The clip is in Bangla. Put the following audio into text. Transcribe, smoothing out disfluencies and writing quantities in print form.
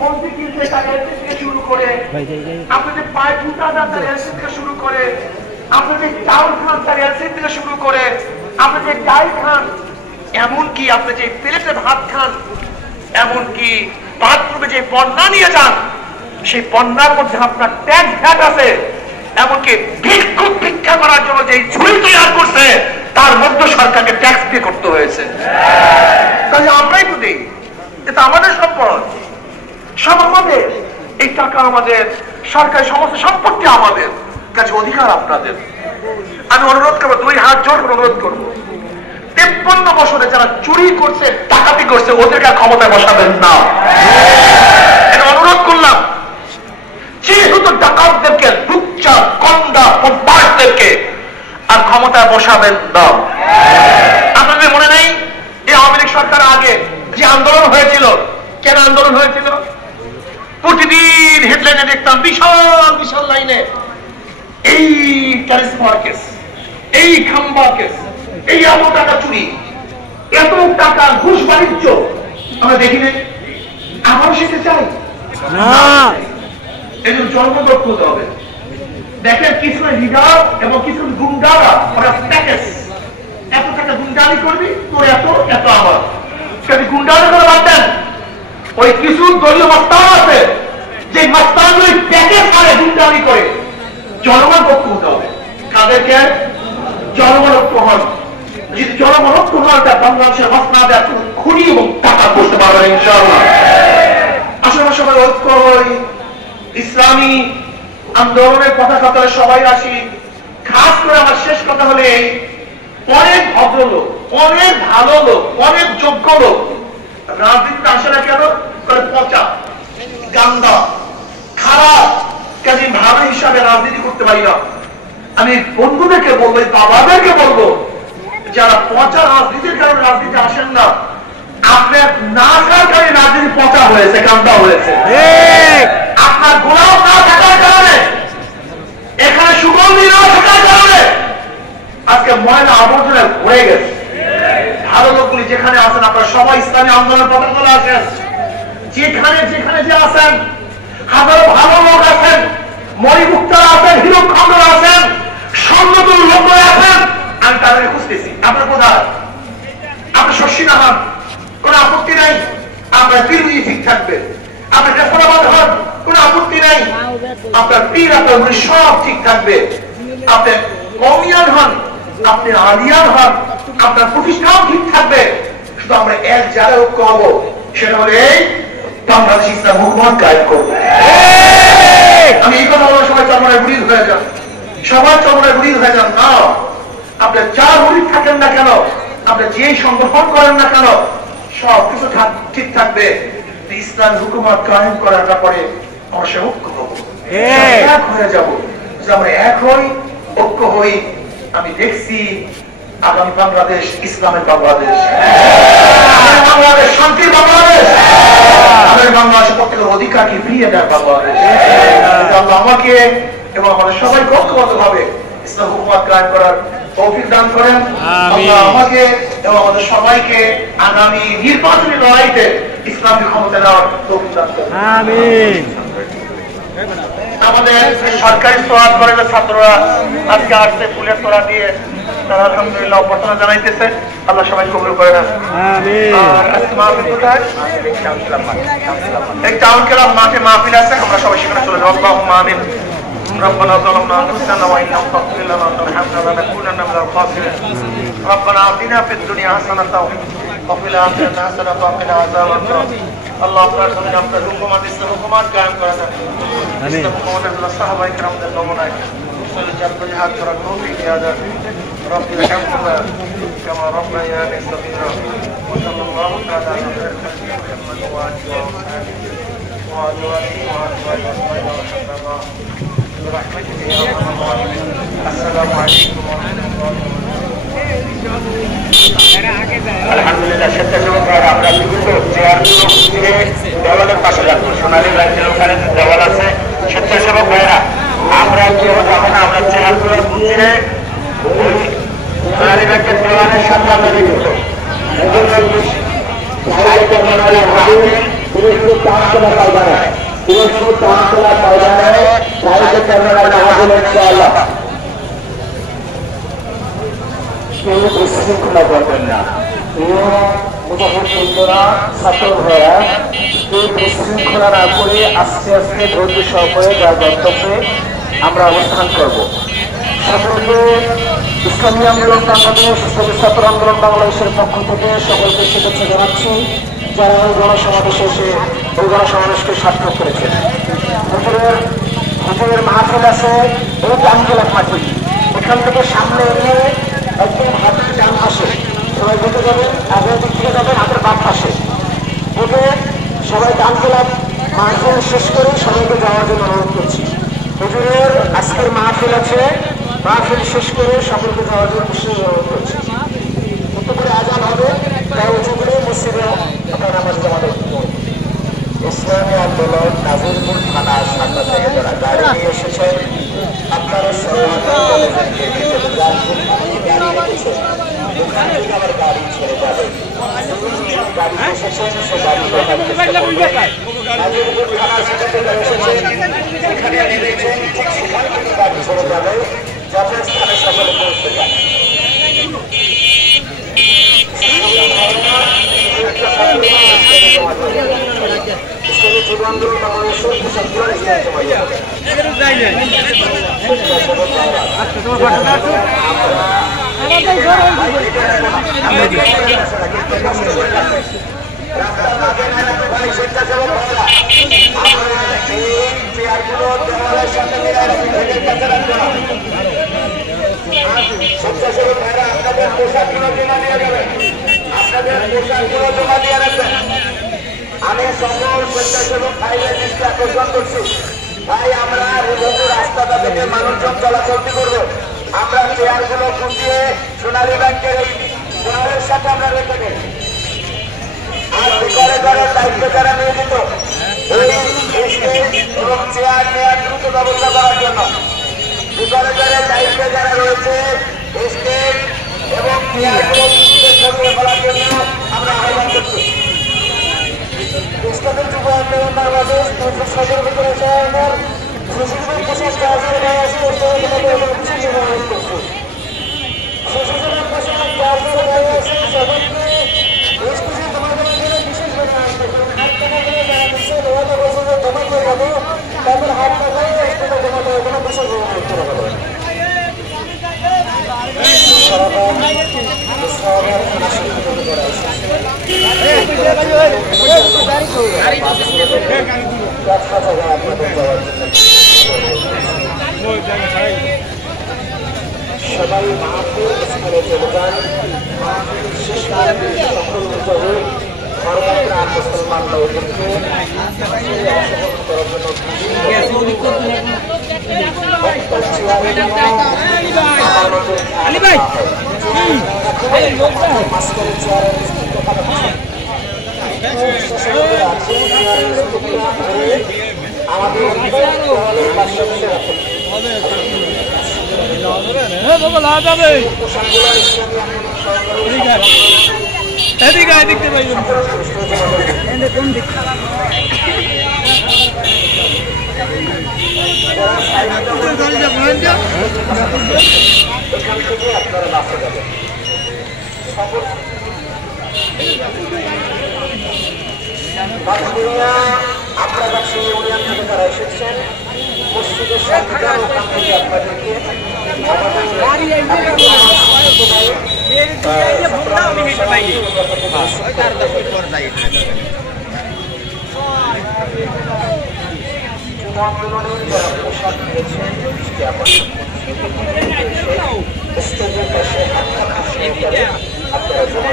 বন্দি কিনতে তার এলসি থেকে শুরু করে, আপনি যে পায়ে জুতা দেন তার এলসি থেকে শুরু করে, আপনি যে চাউল খান তার এলসি থেকে শুরু করে, আপনি যে ডাল খান, এমনকি আপনি যে প্লেটে ভাত খান, এমনকি বাথরুমে যে পণ্য নিয়ে যান সেই পণ্যের মধ্যে আপনার ট্যাক্স ভ্যাট আছে, এমনকি ভিক্ষুক ভিক্ষা করার জন্য যে ঝুড়ি তৈরি করছে তার মধ্যে সরকারকে ট্যাক্স পে করতে হয়েছে। তাহলে আমরাই তো দিই, এটা আমাদের সম্পদ, সব আমাদের, এই টাকা আমাদের, সরকারি সমস্ত সম্পত্তি আমাদের কাছে, অধিকার আপনাদের। আমি অনুরোধ করবো, 2 হাত জোর করে অনুরোধ করবো, 53 বছরে যারা চুরি করছে, ডাকাতি করছে, ওদেরকে ক্ষমতায় বসাবেন না। এটা অনুরোধ করলাম। যেহেতু ডাকাতদেরকে, লুচ্চা কন্ডা পদ্মারদেরকে আর ক্ষমতায় বসাবেন না। আপনাদের মনে নেই এই আওয়ামী লীগ সরকার আগে যে আন্দোলন হয়েছিল, কেন আন্দোলন হয়েছিল? প্রতিদিন হেডলাইনে দেখতাম বিশাল বিশাল লাইনে এই ট্রান্সফার কেস, এই খাম্বা কেস, এই এত টাকা চুরি, এত টাকা ঘুষ বাণিজ্য। আমরা দেখি নাই, আমারও সেটা চাই না। এই জন্য জন্মদত্ত হতে হবে। দেখেন কিছু লিডার এবং কিছু গুন্ডারা, ওরা প্যাকেজ, এত টাকা গুন্ডামি করবি তোর, এত এত আমার গুন্ডামি করে বাদ দেন। ওই কিছু দলীয় মাস্তান আছে যে মাস্তানগুলি প্যাকেজ করে গুন্ডামি করে। জনগণ পক্ষ হতে হবে। কাদেরকে? জনগণ ঐক্য হন। যদি জনগণ ঐক্য হন, বাংলাদেশের মাস্তান খুনি এবং টাকা করতে পারবেন ইনশাআল্লাহ। আসলে সবাই ঐক্য হই, ইসলামী আন্দোলনের পতাকা তলে সবাই আসি। খাস করে আমার শেষ কথা হলে, অনেক ভদ্রলোক, অনেক ভালো লোক, অনেক যোগ্য লোক রাজনীতিতে আসে না কেন? পচা, গান্দা, খারাপ, কাজে ভালো হিসাবে রাজনীতি করতে পারি না। আমি বন্ধুদেরকে বলবো, বাবাদেরকে বলবো, যারা পচা রাজনীতির কারণে রাজনীতি আসেন না, আপনার না থাকার কারণে রাজনীতি পচা হয়েছে, গান্দা হয়েছে। আপনার গোলাপ না থাকার কারণে, এখানে সুগন্ধি না থাকার কারণে আজকে ময়লা আবর্জনায় ভরে গেছে। ভালো লোকগুলি যেখানে আছেন, আপনারা সবাই ইসলামী আন্দোলনের পতাকা তলে আছেন। যেখানে যেখানে যে আছেন, হাজারো ভালো লোক আছেন, মণিমুক্তারা আছেন, হিরক খন্ডরা আছেন, স্বর্ণতুল লোকরা আছেন। আমি তাদের খুঁজতেছি। আপনার কোথায়? আপনার শস্যিনা হন, কোন আপত্তি নাই। আপনার পীরুই ঠিক থাকবে। আপনার রেফরাবাদ হন, কোন আপত্তি নাই। আপনার পীর, আপনার মুড়ি সব ঠিক থাকবে। আপনি কমিয়ান হন, আপনি আলিয়ান হন, আপনার প্রতিষ্ঠান ঠিক থাকবে। শুধু আমরা এক জায়গায় ঐক্য হবো, সেটা হলে এই বাংলাদেশ ইসলাম হুকুমত কায়েম করবো। আমি এই কথা বলবো, সবাই চরমনায় মুরিদ হয়ে যান, সবাই চরমনায় মুরিদ হয়ে যান না। আপনি যা মুরিদ থাকেন না কেন, আপনি যে সংগঠন করেন না কেন, সব কিছু ঠিক থাকবে। ইসলাম হুকুমত কায়েম করার ব্যাপারে আমরা সে ঐক্য হবো, এক হয়ে যাবো। আমরা এক হই, ঐক্য হই। আমি দেখছি আগামী বাংলাদেশ ইসলামের বাংলাদেশ, বাংলাদেশ শান্তির বাংলাদেশ, আমাদের বাংলাদেশের প্রত্যেকের অধিকারকে ফিরিয়ে দেয় বাংলাদেশ। আল্লাহ আমাকে এবং আমাদের সবাইকে ঐক্যবদ্ধ ভাবে ইসলাম হুকুমত কায়েম করার তৌফিক দান করেন। আল্লাহ আমাকে এবং আমাদের সবাইকে আগামী নির্বাচনী লড়াইতে ইসলামী ক্ষমতা নেওয়ার তৌফিক দান করেন। আমিন। আমাদের সরকারি সোয়াদ কলেজের ছাত্ররা আজকে আসছে ফুলের তোড়া দিয়ে, তারা আলহামদুলিল্লাহ অভ্যর্থনা জানাইতেছে। আল্লাহ সবাই কবুল করে না। এই টাউন ক্লাব মাঠে মাহফিল আছে, আমরা সবাই সেখানে চলে যাবো। আল্লাহুম্মা আমিন। ربنا ظلمنا انفسنا وان لم تغفر لنا وترحمنا لنكونن من الخاسرين ربنا آتنا في الدنيا حسنة وفي الآخرة حسنة وقنا عذاب النار আল্লাহ আপনার জন্য আপনার হুকুমত, ইসলাম হুকুমত কায়েম করে দেন। ইসলাম হুকুমতের জন্য সাহাবায়ে কেরামদের নমুনায় মুসলিম জাতীয় জিহাদ করার তৌফিক দিয়া দেন। রব্বি রহমতুল্লাহ কামা রব্বায়ানি সগীরা ওয়া সাল্লাল্লাহু তাআলা আলা মুহাম্মদ ওয়া আলিহি ওয়া সাহবিহি ওয়া আজওয়াজিহি ওয়া আজওয়াজিহি ওয়া সাল্লাল্লাহু برحمتك يا ارحم الراحمين السلام عليكم ورحمة الله আলহামদুলিল্লাহ। স্বেচ্ছাসেবক ভাইরা আমরা বিভিন্ন চেয়ারগুলো ঘুরে দেওয়ালের পাশে রাখবো। সোনালী ব্যাংকের ওখানে দেওয়াল আছে। স্বেচ্ছাসেবক ভাইরা আমরা কেউ যাবো না, আমরা চেয়ারগুলো ঘুরে সোনালী ব্যাংকের দেওয়ালের সাথে আমরা দেখবো। শুধু চারতলা পায়দানে শুধু চারতলা পায়দানে সাহিত্য কর্মরা হাজির ইনশাআল্লাহ। কেউ বিশৃঙ্খলা করবেন না, মুজাহিদরা ছাত্র ভাইরা কেউ বিশৃঙ্খলা না করে আস্তে আস্তে ধৈর্য সহকারে তার গন্তব্যে আমরা অবস্থান করব। সকলকে ইসলামী আন্দোলন বাংলাদেশ, ইসলামী ছাত্র আন্দোলন বাংলাদেশের পক্ষ থেকে সকলকে শুভেচ্ছা জানাচ্ছি যারা ওই গণসমাবেশে এসে ওই গণসমাবেশকে সার্থক করেছেন। হুজুরের মাহফিল আছে এই টাঙ্গেলা মাটি, এখান থেকে সামনে এলে একদম হাতের ডান পাশে সবাই বুঝে যাবেন, আগের দিক থেকে যাবেন হাতের বাম পাশে বুঝে সবাই টাঙ্গেলা মাহফিল শেষ করে সবাইকে যাওয়ার জন্য অনুরোধ করছি। হুজুরের আজকের মাহফিল আছে, মাহফিল শেষ করে সকলকে যাওয়ার জন্য অনুরোধ করছি। একটু করে আজান হবে, তাই উঁচু করে মসজিদে আপনার নামাজ আমাদের ইসলামী আন্দোলন নাজিরপুর থানার সামনে থেকে যারা গাড়ি নিয়ে এসেছেন আপনারা আমার গাড়ি ছেড়ে যাবে, গাড়ি এসেছেন সে গাড়ি নাজিরপুর থানার সামনে এসেছেন সেখানে নেমেছেন, ঠিক সেখান থেকে গাড়ি ছেড়ে যাবে যাতে স্থানে সকলে পৌঁছে যায়। স্বেচ্ছাসেবক ভাইরা আপনাদের পোশাকগুলো জমা দিয়ে যাবেন, আপনাদের পোশাকগুলো জমা দিয়ে রাখবেন। আমি সকল স্বেচ্ছাসেবক ভাইদের দৃষ্টি আকর্ষণ করছি, ভাই আমরা রাস্তাটা থেকে মানুষজন চলাচল করবো, আমরা চেয়ারগুলো গুছিয়ে সোনালী ব্যাংকের এই চেয়ারের সাথে আমরা রেখে দেই। আর ঘরে ঘরে দায়িত্ব যারা নিয়োজিত এবং চেয়ার নেওয়ার দ্রুত ব্যবস্থা করার জন্য ঘরে ঘরে দায়িত্বে যারা রয়েছে স্টেজ এবং চেয়ারগুলো সরিয়ে ফেলার জন্য আমরা আহ্বান করছি। ইসলামের যুব আন্দোলন বাংলাদেশ ২০১৭ ভিতরে তাদের হাত টাকায় বিশেষ সবাই মাহফিল স্থানে চলে যান। শেষ ধর্মপ্রাণ মুসলমান লোকদেরকে এদিকে দেখতে পাই কোন দিক আপনারা সেই ইউনিয়ন থেকে যারা এসেছেন মসজিদের সংখ্যা ওখান থেকে আপনাদেরকে আন্দোলনের যারা পোশাক নিয়েছেন স্টেজের পাশে আপনারা জমা